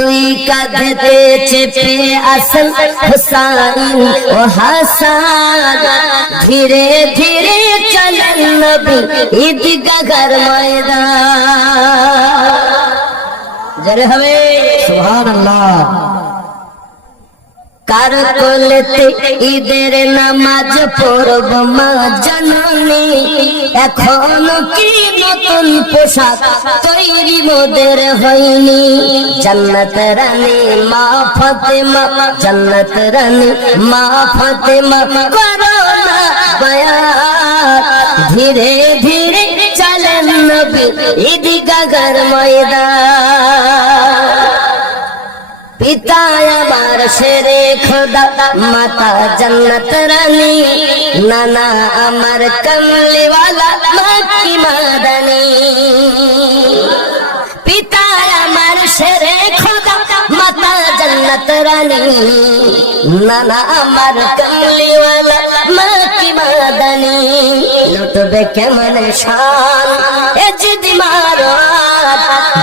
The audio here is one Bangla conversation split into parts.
তুই কাঁধে চেপে আসল হুসাইন ও হাসান ধীরে ধীরে চলেন নবী ঈদগাহর ময়দান জোরে হবে সুবহানাল্লাহ। কার কোলেতে ঈদের নামাজ পড়ব মা জননী, এখন কি নতুন পোশাক তৈরি মোদের হয়নি। জান্নাত রানী মা ফাতেমা, জান্নাত রানী মা ফাতেমা করো না বায়াত, ধীরে ধীরে চলেন নবী ঈদগাহর ময়দান। পিতা আমার শেরে খোদা, মাতা জান্নাত রানী, নানা আমার কমলিওয়ালা মক্কি মাদানী। পিতা আমার শেরে খোদা, মাতা জান্নাত রানী, নানা আমার কমলিওয়ালা মক্কি মাদানী। লুটবে কেমন শান এ যদি মারো,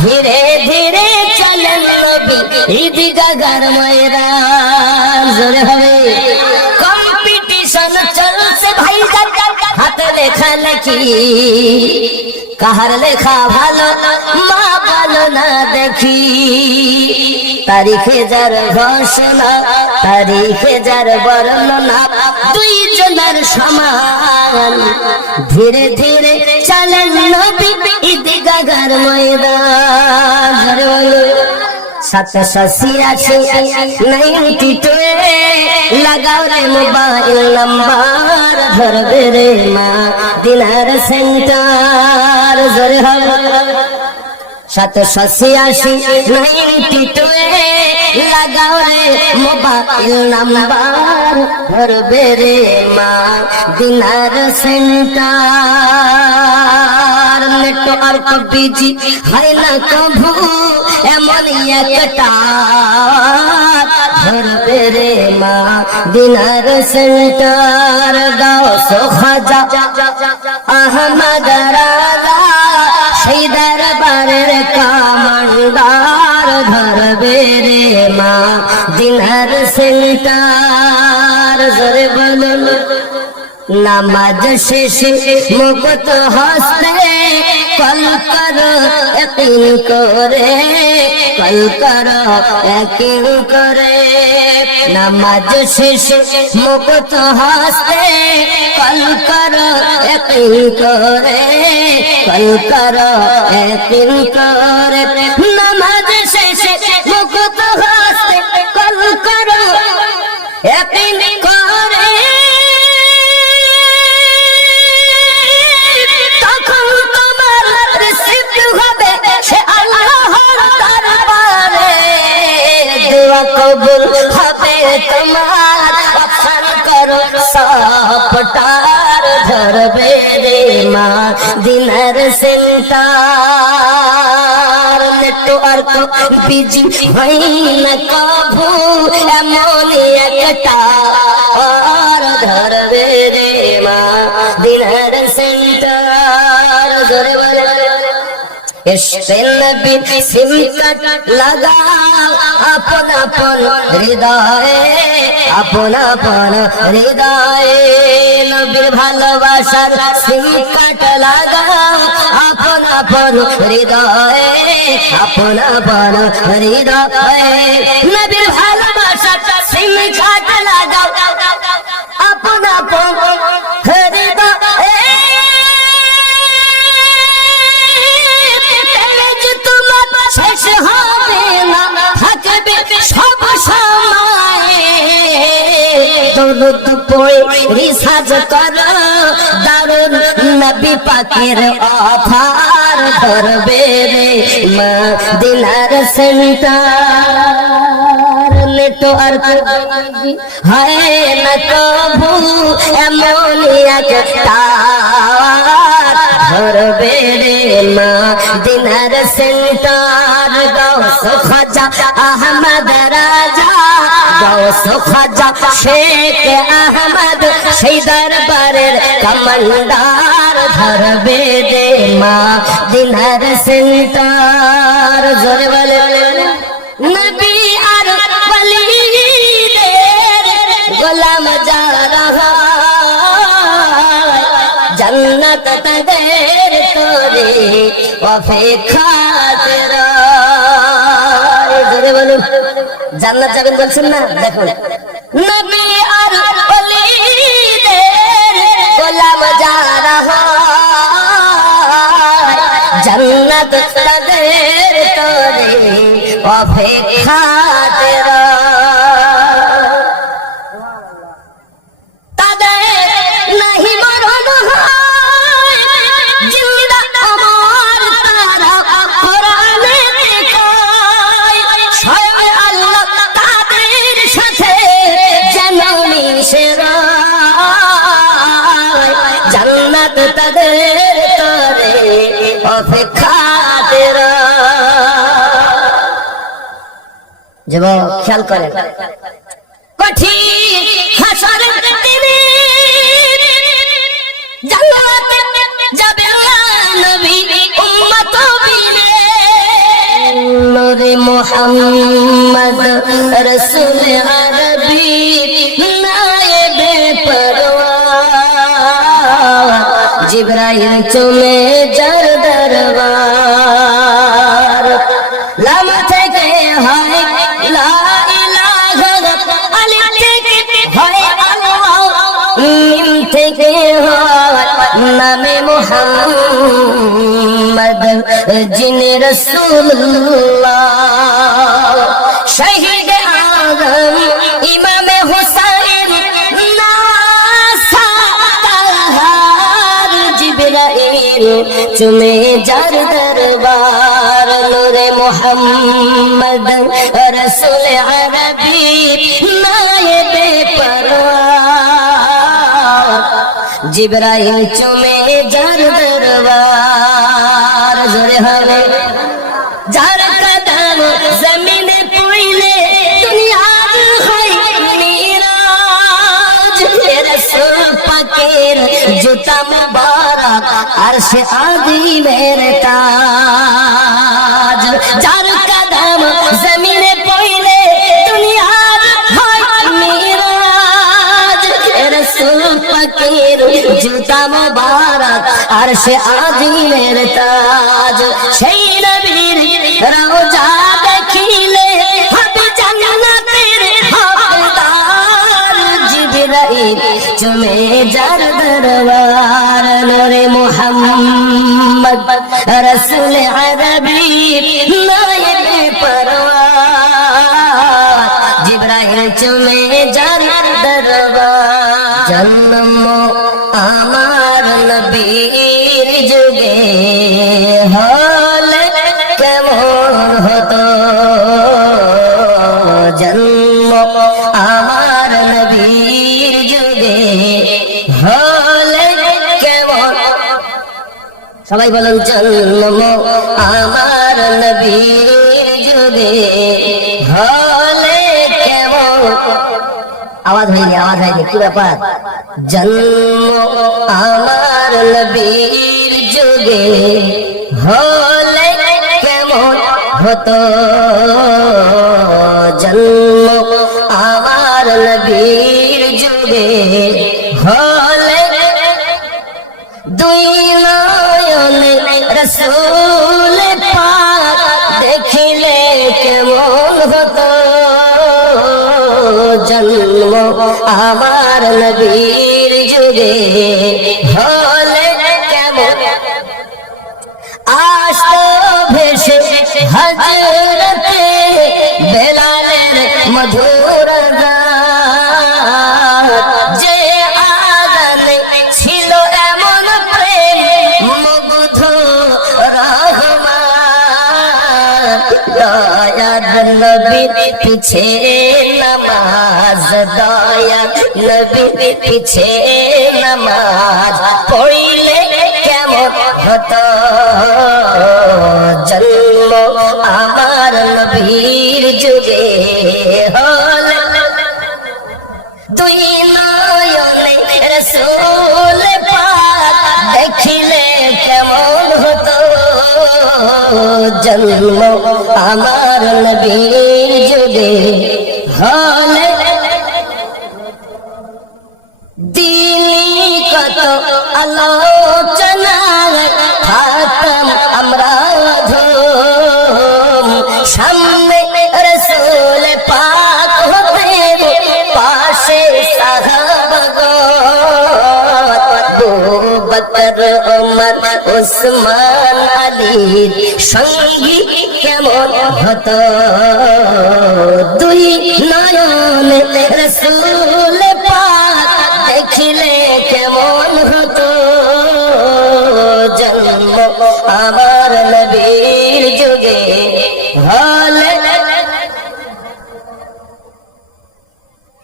ধীরে ধীরে চলেন নবী ঈদগাহর ময়দান জোরে হবে। কম্পিটিশন চলছে ভাই, হাতে লেখা লেখি, কাহার লেখা ভালো মা ভালো না দেখি। তারিখে যার ঘোষণা, তারিখে যার বর্ণনা, দুইজনের সমান, ধীরে ধীরে চলেন নবী ঈদগাহর ময়দান জোরে বলো। 786 লাগাও রে মোবাইল নাম্বার, ধরবে রে মা দিনার সেন্টার জোরে হবে। 786 লাগাও রে মোবাইল নাম্বার, ধরবে রে মা দিনার সেন্টার। নেটওয়ার্ক বিজি হয় না কভু এমন একটা, ধরবে রে মা দিনার সেন্টার। গাউস খাজা আহমদ রাজা সেই দরবারের কামানদার, ধরবে রে মা দিনার সেন্টার জোরে বলুন। নামাজ শেষে মুকুত হস্তে কল করো ইয়াকিন করে, কল করো ইয়াকিন করে। নামাজ শেষে মুকুত হস্তে কল করো ইয়াকিন করে, কল করো ইয়াকিন করে। নামাজ শেষে মুকুত হস্তে কল করো ইয়াকিন করে, কবুল হবে তোমার। অপশন করো সপটার, ধরবে রে মা দিনার সেন্টার। নেটওয়ার্ক বিজি হয় না কভু এমন একটা, ধরবে রে মা দিনার সেন্টার জোরে বলে। ইশকে নবী সিম কাট লাগাও আপন আপন হৃদয়ে, আপন আপন হৃদয়ে। নবীর ভালোবাসার সিম কাট লাগাও আপন আপন হৃদয়ে, আপন আপন হৃদয়ে। নবীর ভালোবাসার সিম কাট লাগাও আপন আপন হৃদয়ে। শেষ হবে না থাকবে সব সময়, দরুদ পড়ে রিসার্চ করো দারুন নবী পাকের অফার, ধরবে রে মা দিনার সেন্টার। নেটওয়ার্ক হয় না কভু এমন একটা, ধরবে রে মা দিনার সেন্টার। গাউস খাজা আহমদ রাজা, গাউস খাজা শেখ আহমদ সেই দরবারের কমান্ডার, ধরবে রে মা দিনার সেন্টার জোরে বলে না। নবী আর ওলিদের গোলাম যারা জান্নাত তাদের তরে অপেক্ষাতে রয়। জোরে বলুন, জান্নাত যাবেন বলছেন না? দেখুন, নবী আর ওলিদের গোলাম যারা জান্নাত তাদের তরে অপেক্ষাতে রয়। তাদের নাহি মরণ হয়, জিন্দা অমর তারা কোরআনে কয়। স্বয়ং আল্লাহ তাদের সাথে যেন মিশে রয়। জান্নাত তাদের তরে অপেক্ষাতে রয়। যুবক খেয়াল করেন, কঠিন হাসরের দিনে জান্নাতে যাবে নবী উম্মত বিনে। নূরে মুহাম্মদ রাসূল আরবি নায়েবে পরওয়ার, জিবরাইল চুমে যার দরবার। লাম থেকে হয় লা ইলাহা, আলিফ থেকে হয় আল্লাহ, মিম থেকে হয় নামে মুহাম্মদ যিনি রাসূলুল্লাহ। শহীদ আযম ইমামে হুসাইন নাসার, জিবরাইল চুমে যার দরবার। নূরে মুহাম্মদ রাসূল আরবি নায়েবে পরওয়ার, জিবরাইল চুমে যার দরবার। জোরে হবে, যার কদম জমিনে পড়লে দুনিয়ার হয় মিরাজ। রাসূল পাকের জুতা মুবারক আরশে আযীমের তাজ। যার কদম জমিনে পড়লে দুনিয়ার হয় মিরাজ। রাসূল পাকের জুতা মুবারক আরশে আযীমের তাজ। সেই নবীর রওজা দেখিলে হবে জান্নাতের হকদার। জিবরাইল চুমে যার দরবার। নূরে মুহাম্মদ রাসূল আরবি নায়েবে পরওয়ার, জিবরাইল চুমে যার দরবার। জন্ম আমার নবীর যুগে হলে কেমন হতো, জন্ম আমার নবীর যুগে হলে কেমন। সবাই বলেন, জন্ম আমার নবীর যুগে হলে কেমন। আওয়াজ হয়নি, কি ব্যাপার? জন্ম আমার নবীর যুগে হলে কেমন হতো, জন্ম আমার নবীর যুগে হলে। দুই নয়নে রাসূল পাক দেখিলে কেমন হতো, জন্ম আমার নবীর যুগে হলে কেমন। আসতো ভেসে হযরতে বেলালের মধুর গান, যে আযানে ছিল এমন প্রেম মুগ্ধ রহমান। দয়ার নবীর পিছে নামাজ, দয়ার নবীর পিছে নামাজ পড়িলে কেমন হতো, জন্ম আমার নবীর যুগে হলে। দুই নয়নে রাসূল পাক দেখিলে কেমন হতো, জন্ম আমার নবীর হলে দিলি কত আলোচনা থাকতাম আমরা ধুম সামনে রসুল পাক হতে পাশে সাহাবাগণ আবু বকর ওমর ওসমান আলীর সঙ্গী কেমন হতো দুই নয়নে রসুল পাক দেখিলে কেমন হতো জন্ম আমার নবীর যুগে হলে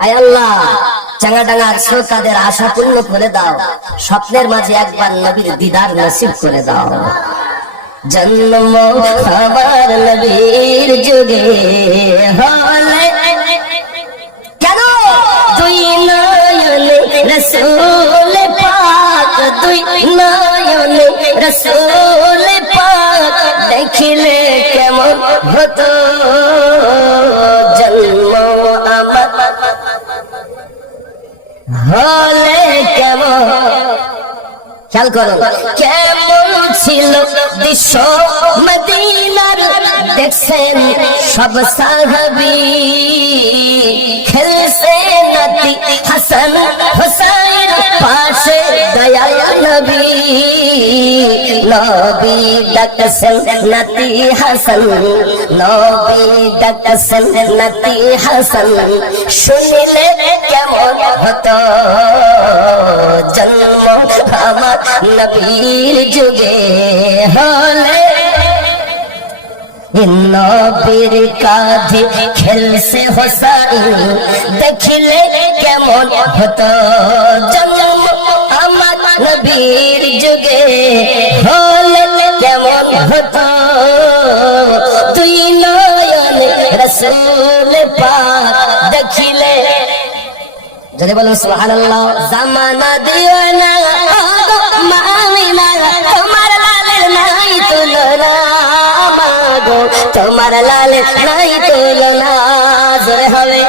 আয় আল্লাহ চাঙ্গাডাঙ্গার শ্রোতাদের আশা পূর্ণ করে দাও স্বপ্নের মাঝে একবার নবীর দিদার নসিব করে দাও জন্ম আমার নবীর যুগে হলে কেন দুই নয়নে রসুল পাক দুই নয়নে রসুল পাক দেখিলে কেমন হতো জন্ম আমার হলে কেমন খেয়াল করো কেমন ছিল দৃশ্য মদিনার দেখছেন সব সাহাবী খেলছে নাতি হাসান হুসাইন পাশে দয়াল নবী নবী ডাকছেন নাতি হাসান নবী ডাকছেন নাতি হাসান শুনিলে কেমন হতো জন্ম আমার নবীর যুগে হলে নবীর কাঁধে খেলছে হোসাইন দেখিলে কেমন হতো জন্ম আমার নবীর যুগে হলে কেমন হতো দুই নয়নে রসুল পাক দেখিলে যদি বলো সুবহানাল্লাহ জামানা দিও না মামিনা তোমার লালের নাই তুলনা মাগো তোমার লালের নাই তুলনা জোরে হবে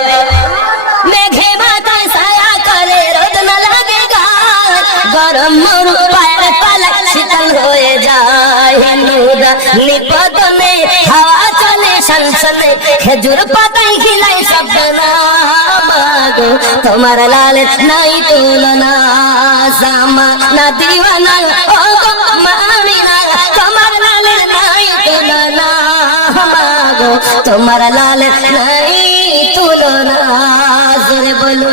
মেঘে মাথায় ছায়া করে রোদ না লাগে গায় গরম মরু পায়ের পালক শীতল হয়ে যায় নুরা নিপদনে হাওয়া চলে সনসনে খেজুর পাতায় খিলাই শব্দ না মাগো তোমার লালের নাই তুলনা জামানা দিওয়ানা ও গো মামিনা তোমার লালের নাই তুলনা মাগো তোমার লালের নাই তুলনা জোরে বলো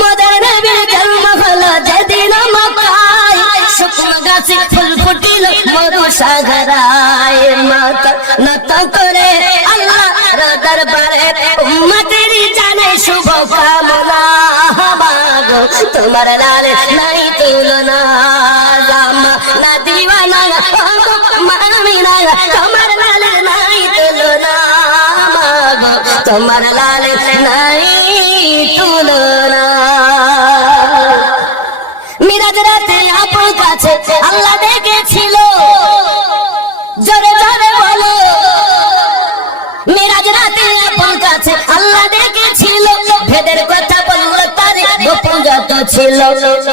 মদের নবীর জন্ম হলো যেদিন মক্কায় শুকনো গাছে ফুল ফুটিল মরু সাগরায় মাতা নত করে আল্লাহর দরবারে উম্মতের জানে শুভ কামনা মাগো তোমার লালের নাই তুলনা জামানা দিওয়ানা ও মামিনা তোমার লালের নাই তুলনা মাগো তোমার লালের নাই তুলনা মিরাজ রাতে আপন কাছে আল্লাহ ডেকেছিল জোরে জোরে বলো মিরাজ রাতে আপন কাছে আল্লাহ ডেকেছিল ভেদের কথা বলল তার গোপন যত ছিল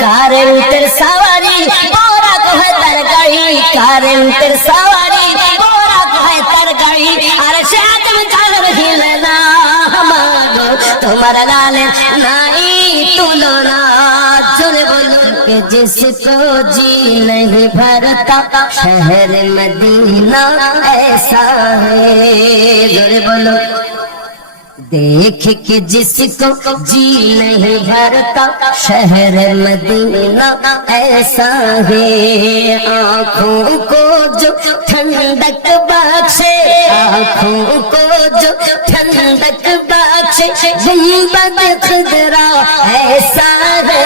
কারেন্টের সাওয়ারি ওরা কহে তার গাড়ি কারেন্টের সাওয়ারি ওরা কহে তার গাড়ি আর সে আদম জানর হিলে না মাগো তোমার লালের নাই তুলনা জোরে বলো कि जिसको जी नहीं भरता शहर मदीना ऐसा है जोरे बोलो देख के जिसको जी नहीं भरता शहर मदीना ऐसा है आँखों को जो ठंडक बख्शे आँखों को जो ठंडक बख्शे गुंबद खुदरा ऐसा है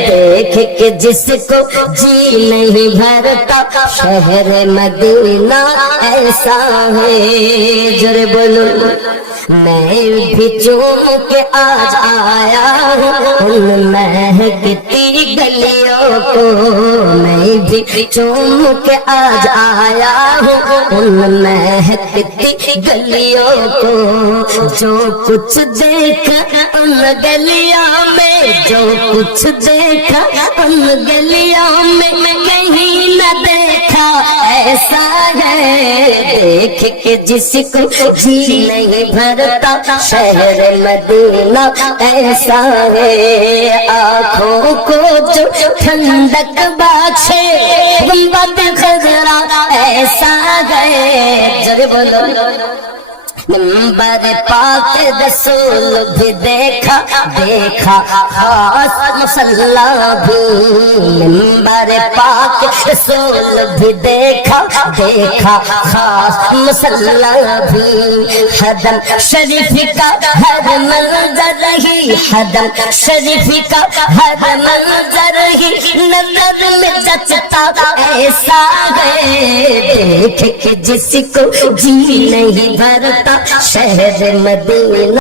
देख के जिसको जी नहीं भरता शहर मदीना ऐसा है जोरे बोलो मैं भी चूम के आज आया हूँ उन महकती गलियों को मैं भी चूम के आज आया हूँ उन महकती गलियों को। जो कुछ देखा उन गलियों में, जो कुछ देखा उन गलियों में कहीं न देखा ऐसा है। देख के जिसको जी नहीं भरता शहर मदीना ऐसा है। आँखों को जो ठंडक बख्शे गुंबद खजरा ऐसा है। जरे बोलो नंबर पाक रसूल भी देखा देखा खास मुसल्ला भी। नंबर पाक रसूल भी देखा देखा खास मुसल्ला भी। हदम शरीफ का हर मंजर ही, हदम शरीफ का हर मंजर ही नजर में जचता ऐसा है। देख के जिसको जी नहीं भरता शहर मदीना